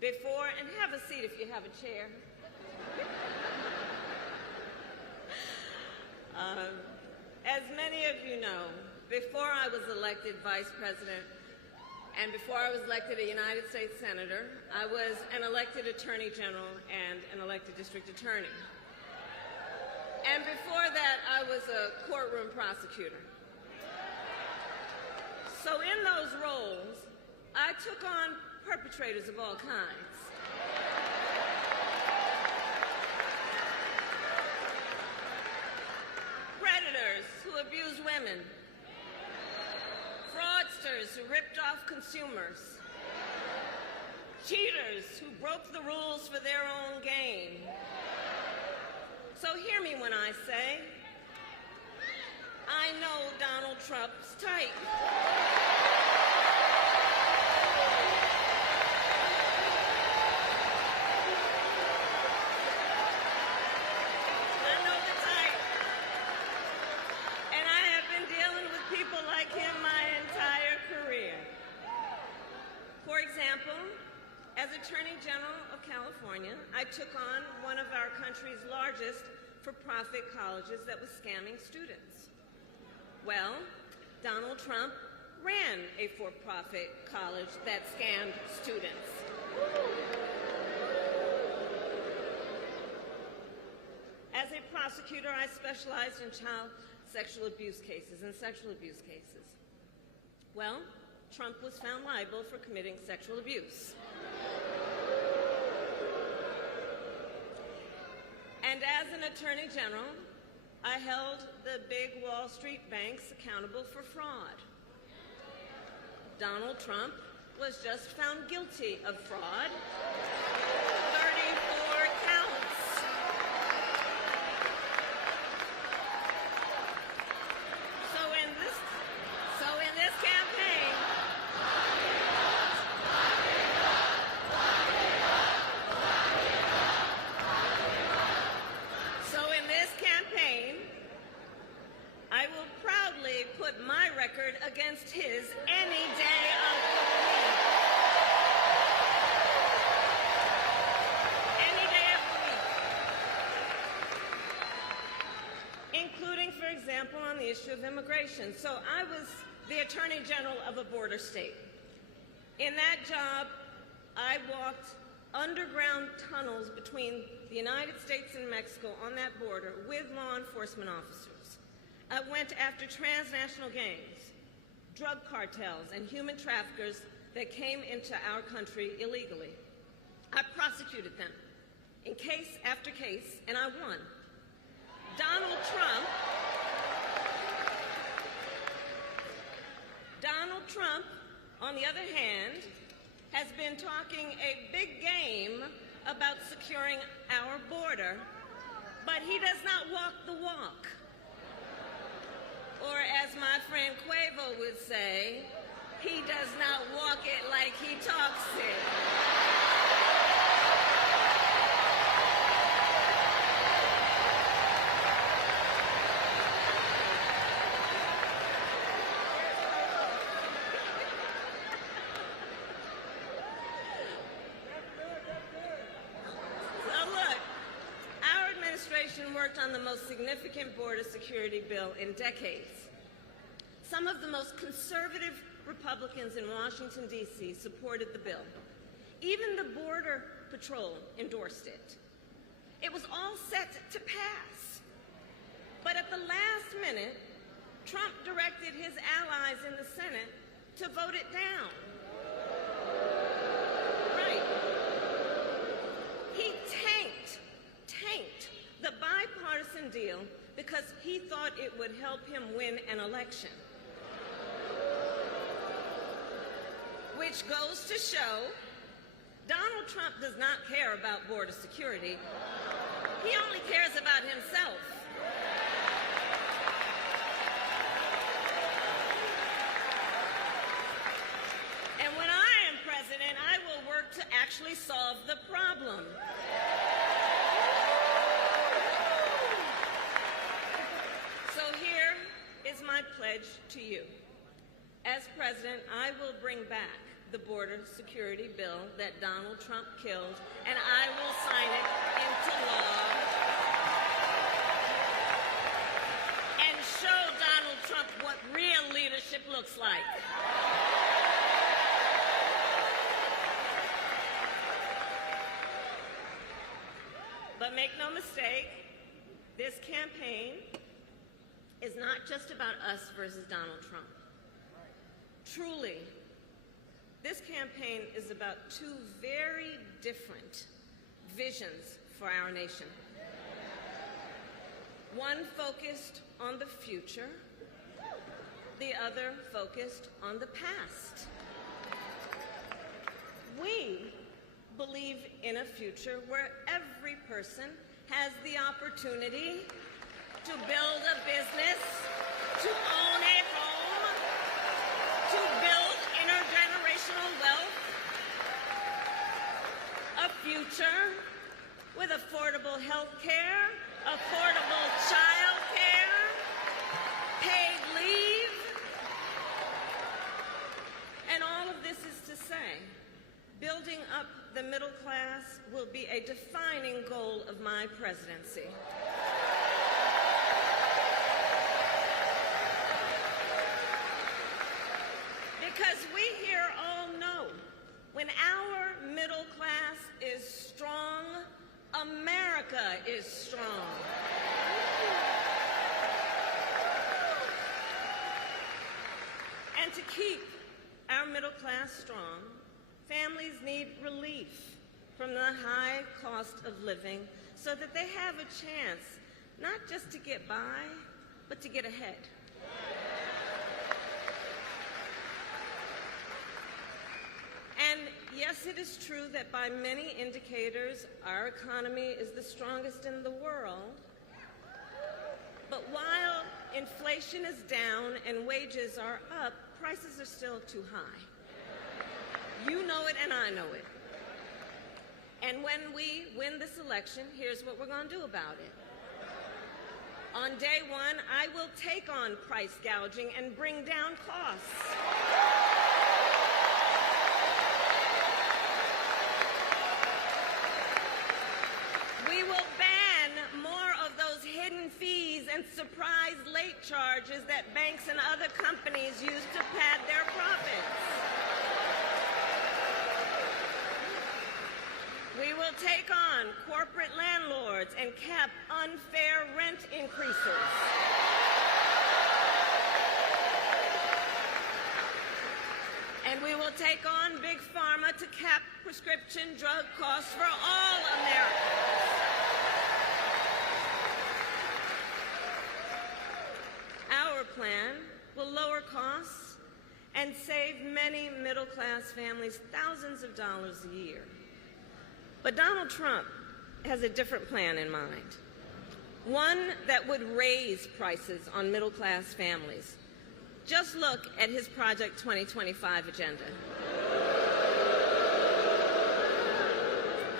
before, and have a seat if you have a chair. As many of you know, before I was elected vice president and before I was elected a United States senator, I was an elected attorney general and an elected district attorney. And before that, I was a courtroom prosecutor. So in those roles, I took on perpetrators of all kinds. Predators who abused women, fraudsters who ripped off consumers, cheaters who broke the rules for their own gain. So hear me when I say, I know Donald Trump's type. For example, as Attorney General of California, I took on one of our country's largest for-profit colleges that was scamming students. Well, Donald Trump ran a for-profit college that scammed students. As a prosecutor, I specialized in child sexual abuse cases and sexual abuse cases. Well, Trump was found liable for committing sexual abuse. And as an attorney general, I held the big Wall Street banks accountable for fraud. Donald Trump was just found guilty of fraud. 34 counts. So in this campaign, I will proudly put my record against his any day of the week. Any day of the week. Including, for example, on the issue of immigration. So I was the Attorney General of a border state. In that job, I walked underground tunnels between the United States and Mexico on that border with law enforcement officers. I went after transnational gangs, drug cartels, and human traffickers that came into our country illegally. I prosecuted them in case after case, and I won. Donald Trump, on the other hand, has been talking a big game about securing our border, but he does not walk the walk. Or as my friend Quavo would say, he does not walk it like he talks it. Worked on the most significant border security bill in decades. Some of the most conservative Republicans in Washington, D.C. supported the bill. Even the Border Patrol endorsed it. It was all set to pass. But at the last minute, Trump directed his allies in the Senate to vote it down. Right. He tanked the bipartisan deal because he thought it would help him win an election. Which goes to show Donald Trump does not care about border security. He only cares about himself. And when I am president, I will work to actually solve the problem. So here is my pledge to you. As president, I will bring back the border security bill that Donald Trump killed, and I will sign it into law and show Donald Trump what real leadership looks like. But make no mistake, this campaign is not just about us versus Donald Trump. Truly, this campaign is about two very different visions for our nation. One focused on the future, the other focused on the past. We believe in a future where every person has the opportunity to build a business, to own a home, to build intergenerational wealth, a future with affordable health care, affordable child care, paid leave. And all of this is to say, building up the middle class will be a defining goal of my presidency. Because we here all know, when our middle class is strong, America is strong. And to keep our middle class strong, families need relief from the high cost of living so that they have a chance not just to get by, but to get ahead. And yes, it is true that by many indicators, our economy is the strongest in the world. But while inflation is down and wages are up, prices are still too high. You know it and I know it. And when we win this election, here's what we're going to do about it. On day one, I will take on price gouging and bring down costs. We will ban more of those hidden fees and surprise late charges that banks and other companies use to pad their profits. We will take on corporate landlords and cap unfair rent increases. And we will take on Big Pharma to cap prescription drug costs for all Americans. Our plan will lower costs and save many middle-class families thousands of dollars a year. But Donald Trump has a different plan in mind, one that would raise prices on middle-class families. Just look at his Project 2025 agenda.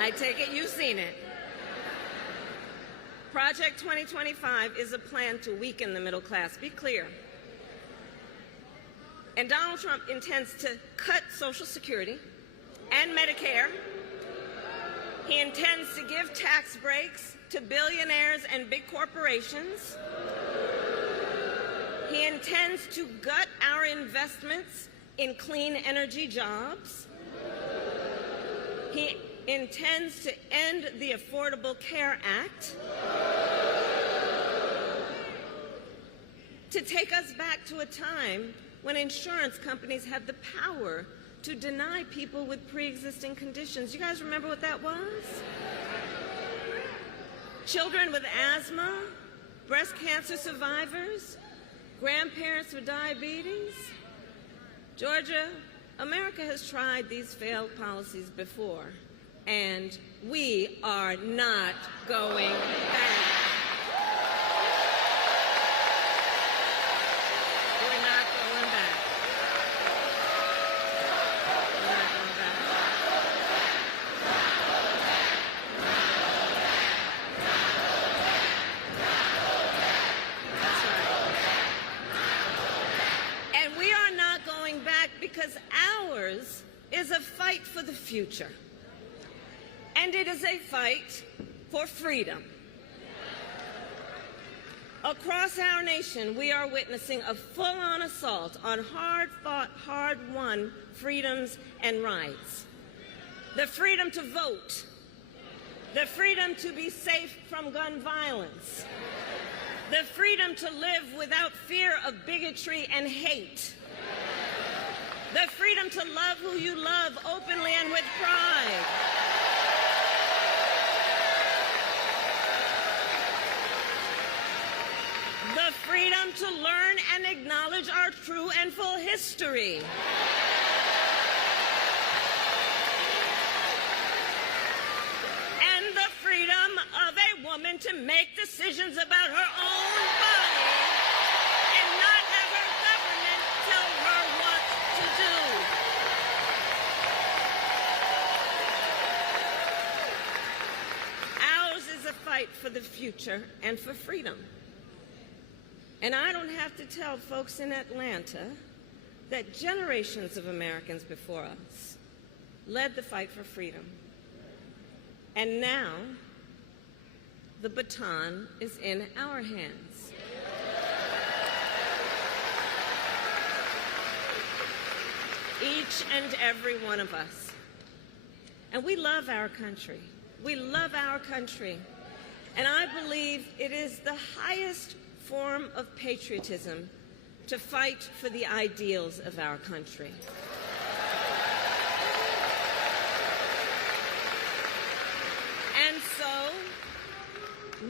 I take it you've seen it. Project 2025 is a plan to weaken the middle class. Be clear. And Donald Trump intends to cut Social Security and Medicare. He intends to give tax breaks to billionaires and big corporations. He intends to gut our investments in clean energy jobs. He intends to end the Affordable Care Act, to take us back to a time when insurance companies had the power to deny people with pre-existing conditions. You guys remember what that was? Children with asthma, breast cancer survivors, grandparents with diabetes. Georgia, America has tried these failed policies before, and we are not going back. We're not going back. We're not going back. That's right. And we are not going back because ours fight for the future, and it is a fight for freedom. Across our nation, we are witnessing a full-on assault on hard-fought, hard-won freedoms and rights. The freedom to vote, the freedom to be safe from gun violence, the freedom to live without fear of bigotry and hate, the freedom to love who you love openly and with pride, the freedom to learn and acknowledge our true and full history. And the freedom of a woman to make decisions about her own body and not have her government tell her what to do. Ours is a fight for the future and for freedom. And I don't have to tell folks in Atlanta that generations of Americans before us led the fight for freedom. And now, the baton is in our hands. Each and every one of us. And we love our country. We love our country. And I believe it is the highest form of patriotism to fight for the ideals of our country. And so,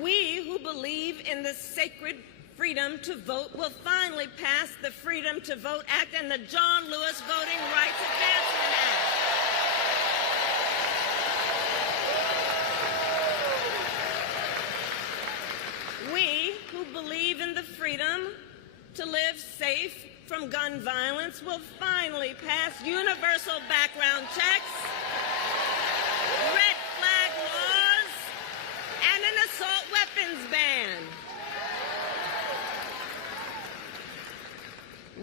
we who believe in the sacred freedom to vote will finally pass the Freedom to Vote Act and the John Lewis Voting Rights Advancement Act. We who believe in the freedom to live safe from gun violence will finally pass universal background checks, red flag laws, and an assault weapons ban.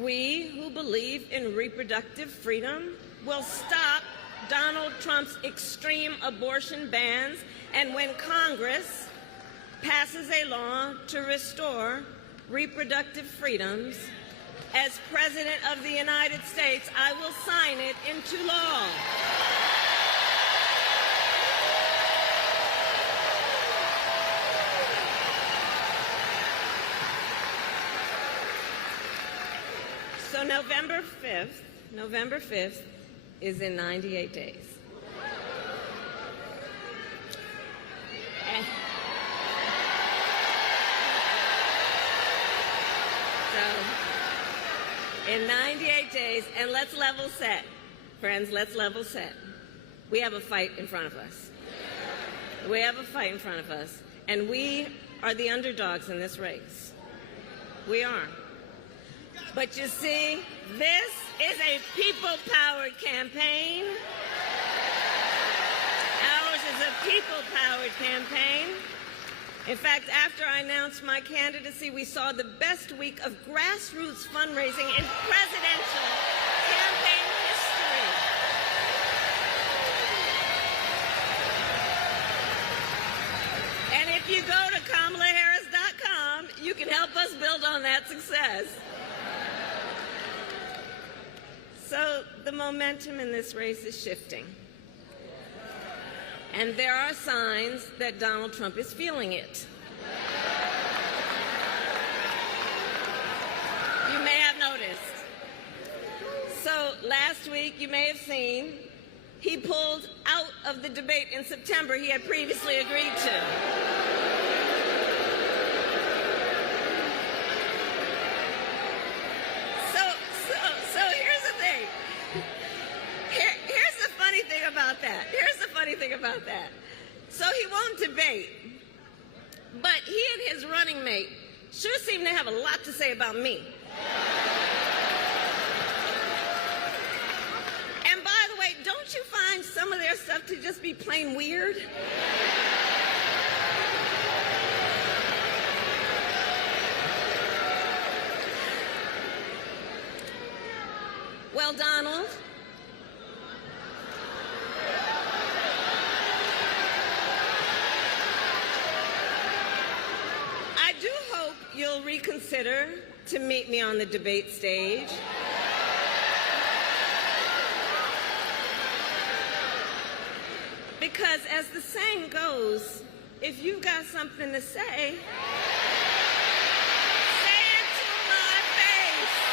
We who believe in reproductive freedom will stop Donald Trump's extreme abortion bans, and when Congress passes a law to restore reproductive freedoms, as President of the United States, I will sign it into law. So November 5th is in 98 days. In 98 days, and let's level set. Friends, let's level set. We have a fight in front of us. We have a fight in front of us, and we are the underdogs in this race. We are. But you see, this is a people-powered campaign. Ours is a people-powered campaign. In fact, after I announced my candidacy, we saw the best week of grassroots fundraising in presidential campaign history. And if you go to KamalaHarris.com, you can help us build on that success. So the momentum in this race is shifting. And there are signs that Donald Trump is feeling it. You may have noticed. So last week, you may have seen, he pulled out of the debate in September he had previously agreed to. So here's the thing. Here's the funny thing about that. So he won't debate, but he and his running mate sure seem to have a lot to say about me. And by the way, don't you find some of their stuff to just be plain weird? Well, Donald, you'll reconsider to meet me on the debate stage. Because as the saying goes, if you've got something to say, say it to my face.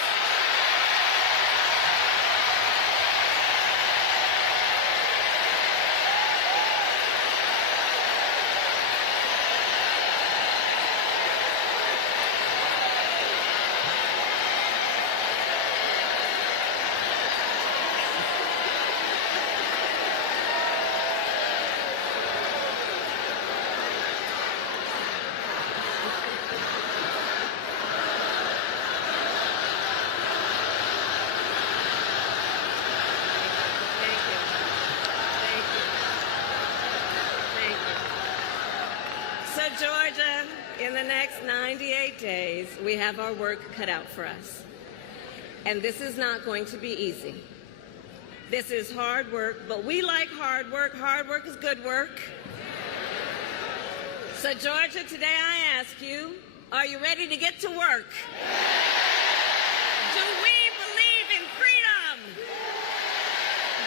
Georgia, in the next 98 days, we have our work cut out for us. And this is not going to be easy. This is hard work, but we like hard work. Hard work is good work. So, Georgia, today I ask you, are you ready to get to work? Do we believe in freedom?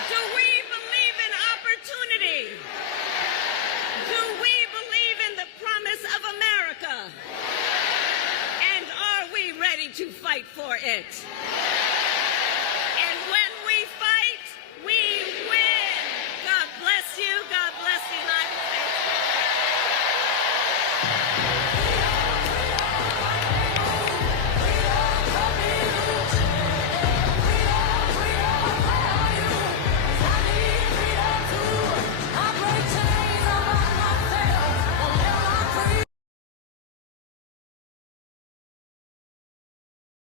Do we believe in opportunity? Do we the promise of America? And are we ready to fight for it?